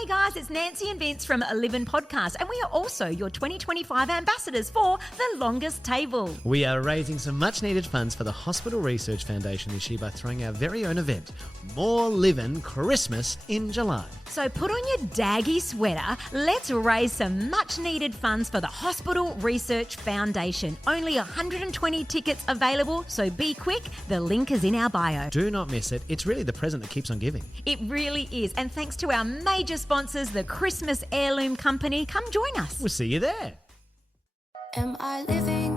Hey guys, it's Nancy and Vince from A Livin' Podcast, and we are also your 2025 ambassadors for The Longest Table. We are raising some much-needed funds for the Hospital Research Foundation this year by throwing our very own event, More Livin' Christmas in July. So put on your daggy sweater, let's raise some much-needed funds for the Hospital Research Foundation. Only 120 tickets available, so be quick, the link is in our bio. Do not miss it, it's really the present that keeps on giving. It really is, and thanks to our major sponsors, the Christmas Heirloom Company, come join us. We'll see you there. Am I living?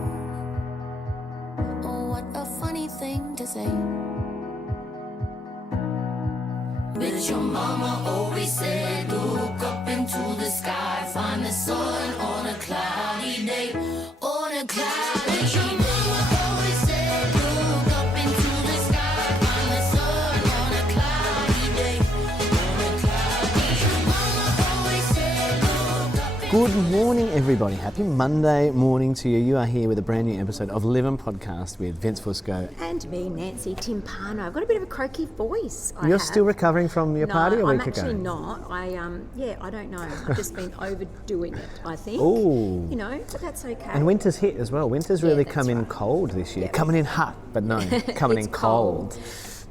Oh, what a funny thing to say. But your mama always said, look up into the sky, find the sun on a cloudy day, on a cloudy day. Your mama always said, look up into the sky, find the sun on a cloudy day, on a cloudy day. Your mama always said, look up into Good morning, everybody. Happy Monday morning to you. You are here with a brand new episode of Livin' Podcast with Vince Fusco. And me, Nancy Timpano. I've got a bit of a croaky voice. You're still recovering from your party a week ago? No, I'm actually not. I don't know. I've just been overdoing it, I think. Ooh. You know, but that's okay. And winter's hit as well. Winter's really that's come in right. cold this year. Yeah. Coming in hot, but no, coming in It's cold.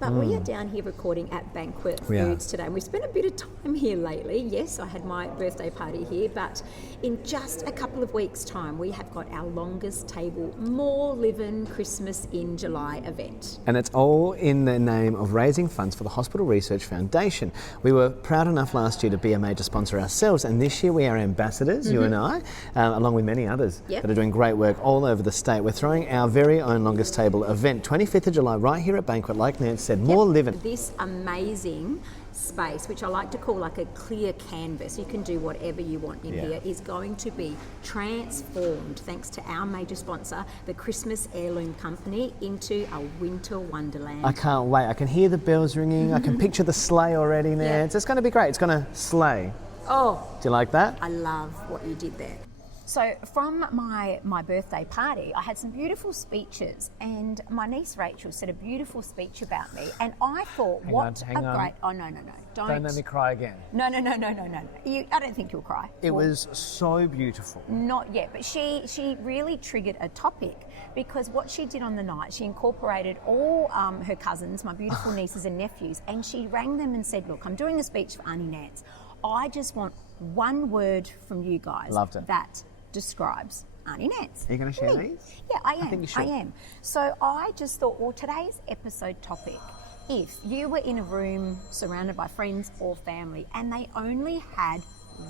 But we are down here recording at Banquet We are. Foods today, and we've spent a bit of time here lately. Yes, I had my birthday party here, but in just a couple of weeks' time, we have got our longest table, More Livin' Christmas in July event. And it's all in the name of raising funds for the Hospital Research Foundation. We were proud enough last year to be a major sponsor ourselves, and this year we are ambassadors, you and I, along with many others Yep. that are doing great work all over the state. We're throwing our very own longest table event, 25th of July, right here at Banquet, like Nance said, More Livin'. This amazing space, which I like to call like a clear canvas, you can do whatever you want in Yeah. here, is going to be transformed thanks to our major sponsor, the Christmas Heirloom Company, into a winter wonderland. I can't wait. I can hear the bells ringing. I can picture the sleigh already, Nance. Yeah. It's going to be great. It's going to slay. Oh, Do you like that? I love what you did there. So from my birthday party, I had some beautiful speeches, and my niece Rachel said a beautiful speech about me, and I thought, Hang on. great... Oh, no, Don't let me cry again. No. I don't think you'll cry. It was so beautiful. Not yet, but she really triggered a topic, because what she did on the night, she incorporated all her cousins, my beautiful nieces and nephews, and she rang them and said, look, I'm doing a speech for Aunty Nance. I just want one word from you guys. Loved it. That describes Aunty Nance. Are you going to share Me. these? Yeah, I am. think you should. I am. So I just thought, well, today's episode topic, if you were in a room surrounded by friends or family and they only had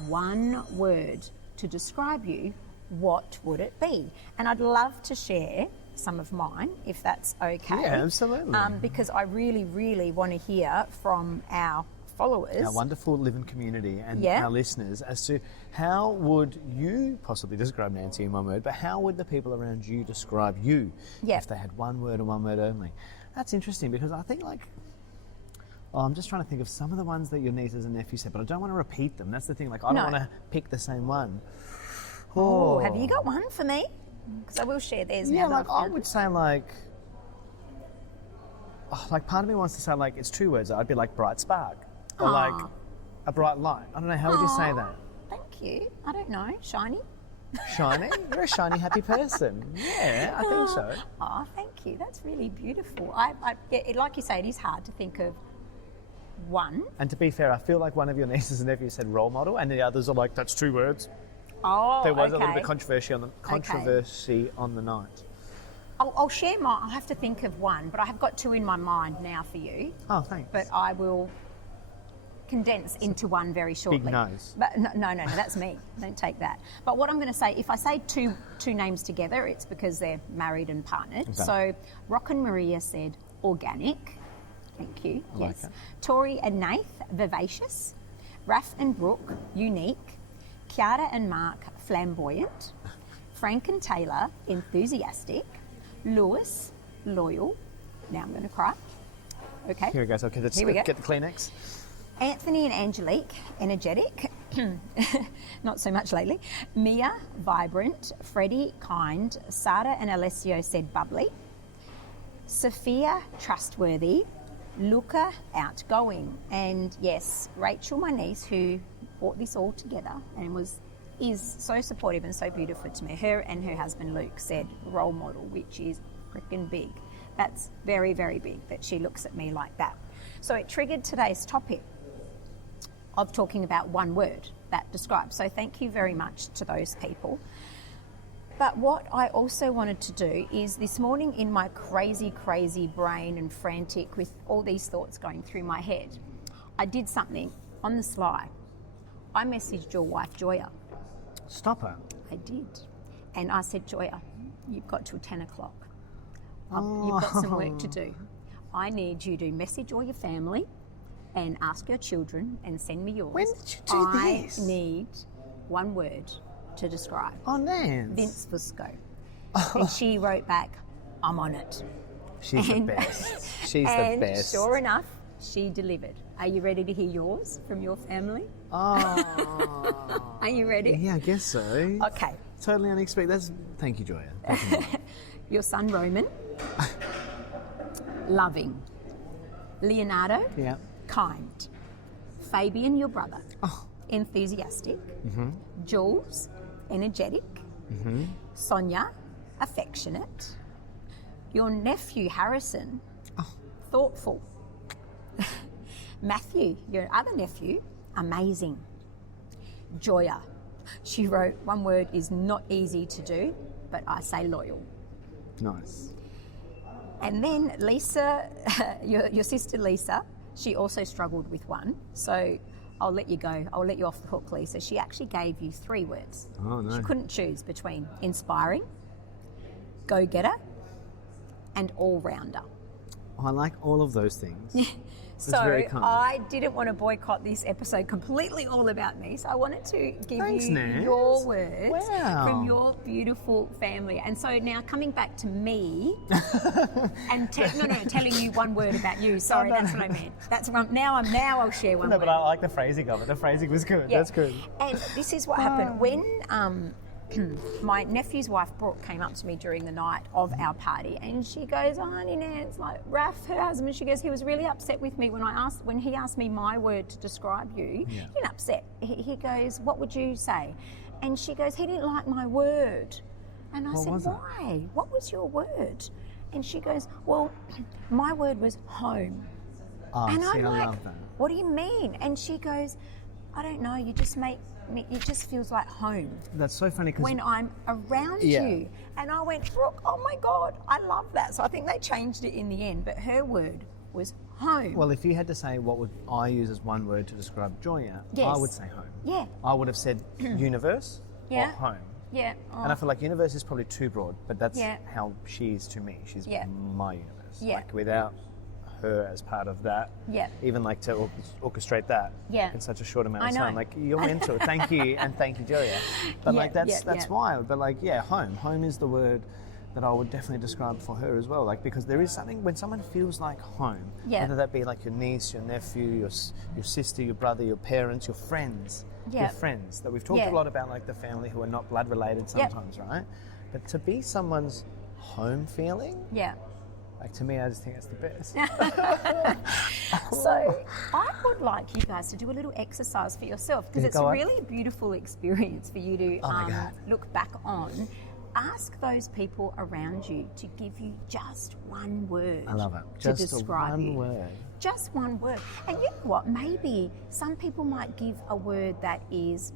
one word to describe you, what would it be? And I'd love to share some of mine, if that's okay. Yeah, absolutely. Because I really, really want to hear from our followers. Our wonderful living community and Yeah. our listeners as to how would you possibly describe Nancy in one word, but how would the people around you describe you Yeah. if they had one word and one word only? That's interesting, because I think I'm just trying to think of some of the ones that your nieces and nephews said, but I don't want to repeat them. That's the thing. I don't No. want to pick the same one. Oh, have you got one for me? Because I will share theirs Yeah, now. that I've I found would it. say part of me wants to say it's two words. I'd be like bright spark or like a bright light. I don't know. How would you say Aw, that? Thank you. I don't know. Shiny? Shiny? You're a shiny, happy person. Yeah, I think so. Oh, thank you. That's really beautiful. Like you say, it is hard to think of one. And to be fair, I feel like one of your nieces and nephews said role model, and the others are like, that's two words. Oh, There was a little okay. bit of controversy on the night. I'll share mine. I'll have to think of one, but I have got two in my mind now for you. Oh, thanks. But I will condense into one very shortly. Big nose. But no, that's me. Don't take that. But what I'm going to say, if I say two names together, it's because they're married and partnered. Okay. So Rock and Maria said organic. Thank you. I Yes. like it. Tori and Nath, vivacious. Raf and Brooke, unique. Kiara and Mark, flamboyant. Frank and Taylor, enthusiastic. Lewis, loyal. Now I'm going to cry. Okay. Here we go. So Here we go. get the Kleenex. Anthony and Angelique, energetic. Not so much lately. Mia, vibrant. Freddie, kind. Sara and Alessio said bubbly. Sophia, trustworthy. Luca, outgoing. And yes, Rachel, my niece, who brought this all together and is so supportive and so beautiful to me. Her and her husband Luke said role model, which is freaking big. That's very, very big that she looks at me like that. So it triggered today's topic of talking about one word that describes. So thank you very much to those people. But what I also wanted to do is this morning, in my crazy brain and frantic with all these thoughts going through my head, I did something on the sly. I messaged your wife, Joya. Stop her. I did. And I said, Joya, you've got till 10 o'clock. You've got some work to do. I need you to message all your family and ask your children and send me yours. When did you do this? I need one word to describe. Oh, Nance. Vince Fusco. And she wrote back, I'm on it. She's the best. She's the best. And sure enough, she delivered. Are you ready to hear yours from your family? Oh. Are you ready? Yeah, I guess so. Okay. Totally unexpected. Thank you, Joya. Thank you. Your son, Roman. Loving. Leonardo. Yeah. Kind. Fabian, your brother. Oh. Enthusiastic. Mm-hmm. Jules, energetic. Mm-hmm. Sonia, affectionate. Your nephew, Harrison, Oh. thoughtful. Matthew, your other nephew, amazing. Joya, she wrote, one word is not easy to do, but I say loyal. Nice. And then Lisa, your sister Lisa, she also struggled with one. So I'll let you go. I'll let you off the hook, Lisa. She actually gave you 3 words. Oh, no. She couldn't choose between inspiring, go-getter, and all-rounder. Oh, I like all of those things. So very kind. I didn't want to boycott this episode completely all about me. So I wanted to give Thanks, you Nance. your words Wow. from your beautiful family. And so now coming back to me and telling you one word about you. Sorry, No, no, that's no. what I meant. That's what now I'll share one No, word. but I like the phrasing of it. The phrasing was good. Yeah. That's good. And this is what happened when my nephew's wife came up to me during the night of our party, and she goes, "Oh, Aunty Nance, like Raph, her husband, she goes, he was really upset with me when he asked me my word to describe you. Yeah. He didn't upset. He goes, what would you say?" And she goes, "He didn't like my word." And I What said, was it? "Why? What was your word?" And she goes, "Well, my word was home." Oh, And see, I'm I like, love that. "What do you mean?" And she goes, "I don't know, you just make me, it just feels like home That's so funny because when I'm around Yeah. you." And I went, "Brooke, oh my God, I love that." So I think they changed it in the end, but her word was home. well, if you had to say what would I use as one word to describe Joya, I Yes. would say home. Yeah. I would have said universe Yeah. or home. Yeah. Oh, And I feel like universe is probably too broad, but that's Yeah. how she is to me. She's Yeah. my universe. Yeah. Like without her as part of that, Yeah. even like to orchestrate that Yeah. in such a short amount I of know. time. Like you're mental. Thank you and thank you, Joya. But Yeah, like that's yeah. wild. But like yeah, home. Home is the word that I would definitely describe for her as well. Like because there is something when someone feels like home, Yeah. whether that be like your niece, your nephew, your sister, your brother, your parents, your friends. Yeah. Your friends that we've talked Yeah. a lot about, like the family who are not blood related sometimes, right? But to be someone's home feeling, yeah. like to me, I just think it's the best. So I would like you guys to do a little exercise for yourself because Yeah, it's go a on. really beautiful experience for you to Oh my God. look back on. Ask those people around you to give you just one word I love it. to Just describe one you. word. Just one word. And you know what? Maybe some people might give a word that is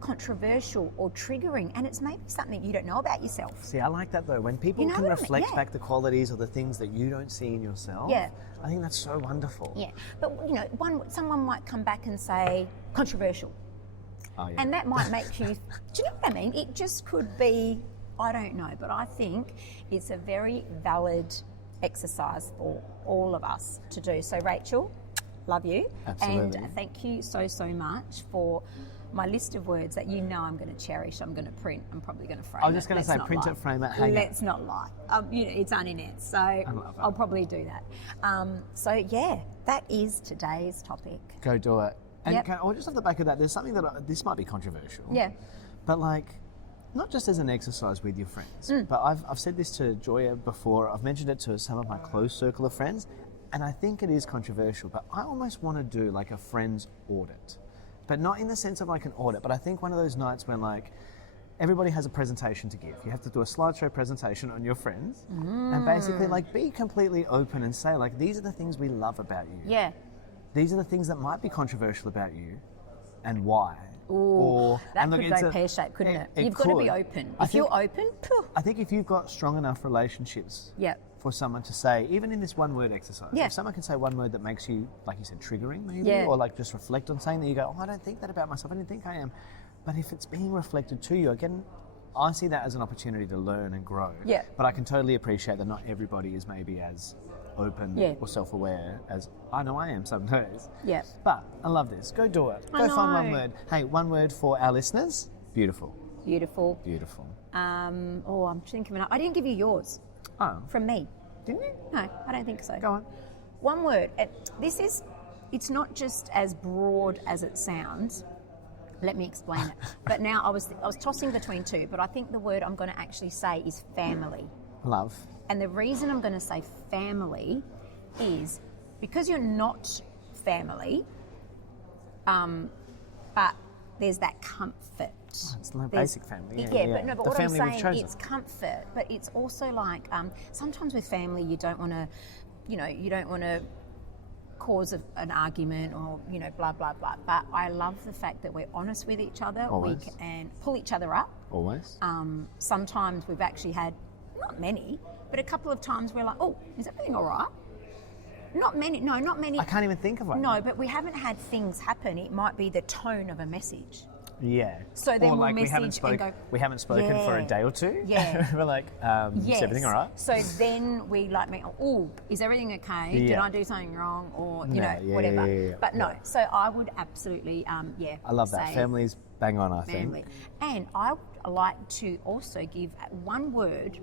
controversial or triggering, and it's maybe something you don't know about yourself. See, I like that though. When people You know can what I mean? reflect Yeah. back the qualities or the things that you don't see in yourself, Yeah. I think that's so wonderful. Yeah, but you know, someone might come back and say controversial, Oh, yeah. and that might make you. Do you know what I mean? It just could be. I don't know, but I think it's a very valid exercise for all of us to do. So, Rachel, love you, Absolutely. and thank you so much for my list of words that you know I'm going to cherish. I'm going to print. I'm probably going to frame. I was just going to Let's say not print lie. it, frame it, hang it. Let's not lie. You know, it's Aunty Nance, so love it. I'll probably do that. So yeah, that is today's topic. Go do it. And Yep. just off the back of that, there's something that this might be controversial. Yeah. But like, not just as an exercise with your friends, Mm. but I've said this to Joya before. I've mentioned it to some of my close circle of friends, and I think it is controversial. But I almost want to do like a friends audit, but not in the sense of like an audit, but I think one of those nights when like everybody has a presentation to give. You have to do a slideshow presentation on your friends and basically like be completely open and say like, these are the things we love about you. Yeah. These are the things that might be controversial about you and why. Ooh, that and look, could it's go pear-shaped, couldn't it? You've got could. to be open. I If think- you're open, phew. I think if you've got strong enough relationships Yeah. for someone to say, even in this one word exercise, Yeah. if someone can say one word that makes you, like you said, triggering maybe, Yeah. or like just reflect on saying that you go, oh, I don't think that about myself, I didn't think I am. But if it's being reflected to you, again, I see that as an opportunity to learn and grow. Yeah. But I can totally appreciate that not everybody is maybe as open Yeah. or self-aware as I know I am some days. Yeah. But I love this. Go do it. I Go find one know. word. Hey, one word for our listeners. Beautiful. Beautiful. Beautiful. I'm thinking of I didn't give you yours Oh, from me. didn't you? No, I don't think so. Go on. One word. It's not just as broad as it sounds. Let me explain it. But now I was tossing between two, but I think the word I'm going to actually say is family. Love. And the reason I'm going to say family is because you're not family, but there's that comfort. It's like There's- basic family. But The what I'm family we've saying, chosen. it's comfort, but it's also like sometimes with family you don't want to, you don't want to cause an argument or blah blah blah. But I love the fact that we're honest with each other. Always. We can pull each other up. Always. Sometimes we've actually had, not many, but a couple of times we're like, oh, is everything all right? Not many. I can't even think of one. No, but we haven't had things happen. It might be the tone of a message. Yeah. So then or we'll like we haven't message and go, we haven't spoken for a Yeah. day or two. Yeah. We're like, is everything all right? So then we like make, oh, is everything okay? Did Yeah. I do something wrong? Or, Yeah, yeah. But no, so I would absolutely, I love that. say Families bang on, I family. think. And I would like to also give one word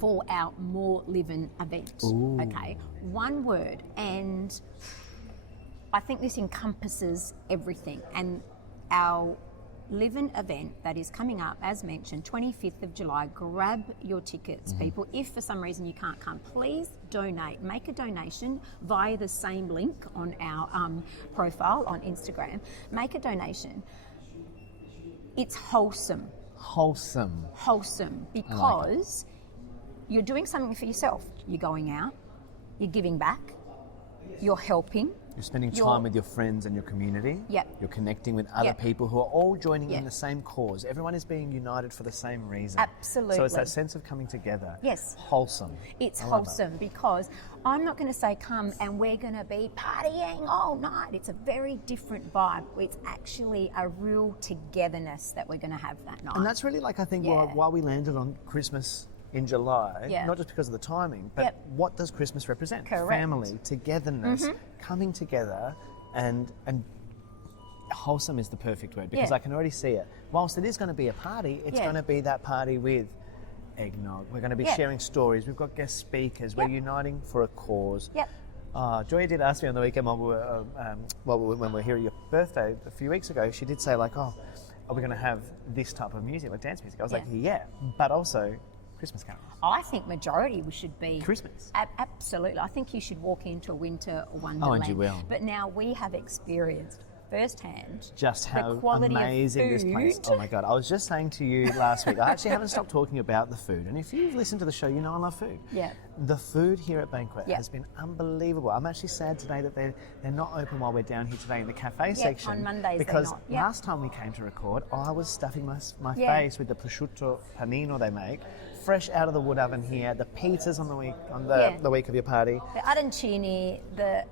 for our More Living event. Ooh. Okay, one word. And I think this encompasses everything. And our Living event that is coming up, as mentioned, 25th of July. Grab your tickets, people. If for some reason you can't come, please donate. Make a donation via the same link on our profile on Instagram. Make a donation. It's wholesome. Wholesome. Because you're doing something for yourself. You're going out, you're giving back, you're helping. You're spending You're- time with your friends and your community. Yep. You're connecting with other Yep. people who are all joining in Yep. the same cause. Everyone is being united for the same reason. Absolutely. So it's that sense of coming together. Yes. Wholesome. It's I love it. wholesome because I'm not going to say come and we're going to be partying all night. It's a very different vibe. It's actually a real togetherness that we're going to have that night. And that's really like, I think, Yeah. why we landed on Christmas in July, Yeah. not just because of the timing, but Yep. what does Christmas represent? Correct. Family, togetherness, coming together, and wholesome is the perfect word because Yeah. I can already see it. Whilst it is going to be a party, it's Yeah. going to be that party with eggnog. We're going to be Yeah. sharing stories. We've got guest speakers. Yep. We're uniting for a cause. Yep. Joya did ask me on the weekend when we were here at your birthday a few weeks ago. She did say like, "Oh, are we going to have this type of music, like dance music?" I was like, "Yeah," but also Christmas carols. I think majority should be Christmas. Absolutely. I think you should walk into a winter wonderland. and you will. But now we have experienced firsthand Just how the quality amazing of this food. place. Oh my god! I was just saying to you last week. I actually haven't stopped talking about the food. And if you've listened to the show, you know I love food. Yeah. The food here at Banquet Yeah. has been unbelievable. I'm actually sad today that they're not open while we're down here today in the cafe section. on Mondays they're because not. Yeah. last time we came to record, I was stuffing my Yeah. face with the prosciutto panino they make, fresh out of the wood oven here. The pizzas on Yeah. the week of your party. The arancini, the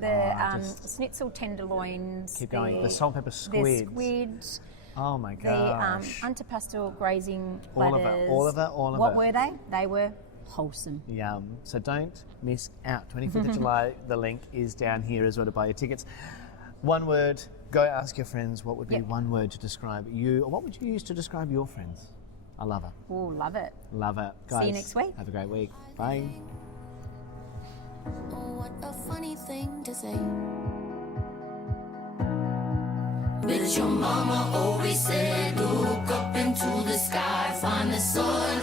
just- schnitzel tenderloins. Keep going. The salt and pepper squids. The squids. Oh my The gosh. antipasto grazing All of it, platters. all of it, all of What it. were they? They were wholesome. Yum. So don't miss out. 25th of July, the link is down here as well to buy your tickets. One word, go ask your friends what would be Yep. one word to describe you, or what would you use to describe your friends? I love it. Oh, love it. Love it. Guys, See you next week. Have a great week. Bye. Oh, what a funny thing to say. But as your mama always said, look up into the sky, find the sun